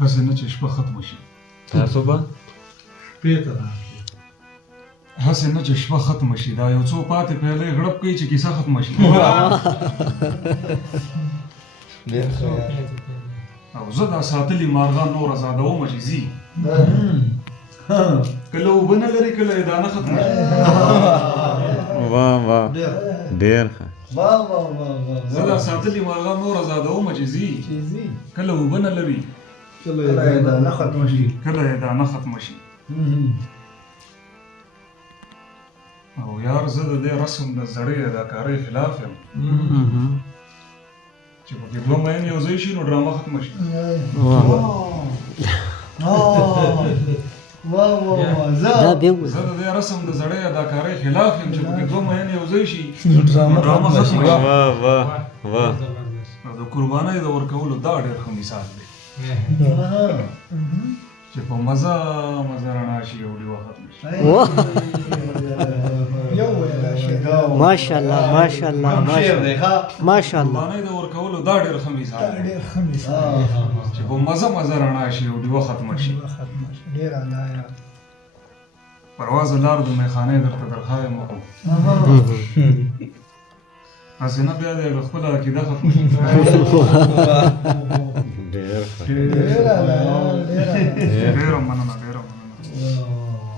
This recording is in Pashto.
هسې نه چې شپه ختمه شي. تاسو به پیته راغلی هسې نه چې شپه ختمه شي، دا یو څو پاتې پیالې غړپ کوي چې کیسه ختمه شي. ډېر ښه او زه دا ساتلي مارغان نور ازادوم چې ځي. کله اوبه نه لري، کله یې دانه ختمه شي. واه واه ډېر ښه. زه دا ساتلي مارغان نور ازادوم چې ځي. کله اوبه نه لري، کله یې دانه ختمه شي. کله یې دانه ختمه شي. او یار زه د دې رسم د زړې اداکارۍ خلاف یم چې پکې دوه مین یو ځای شي نو ډرامه ختمه شي. زه د دې رسم د زړې اداکارۍ خلاف یم چې پکې دوه مین یو ځای شي نو ډرامه ختمه شي. واه واه واه. د قربانۍ د ورکولو دا ډېر ښه مثال دی چې په مزه مزه رڼا شي او ډېوه ختمه شي. ماشاءالله ماشاءالله ماشاءالله. قربانۍ د ورکولو دا ډېر ښه مثال دی چې په مزه مزه رڼا شي او ډېوه ختمه شي. پرواز لار د میخانې درته درخوایم وکړو، هسې نه بیا د خپله عقیده ختمه شي. ډېر ښه. ډېره مننه.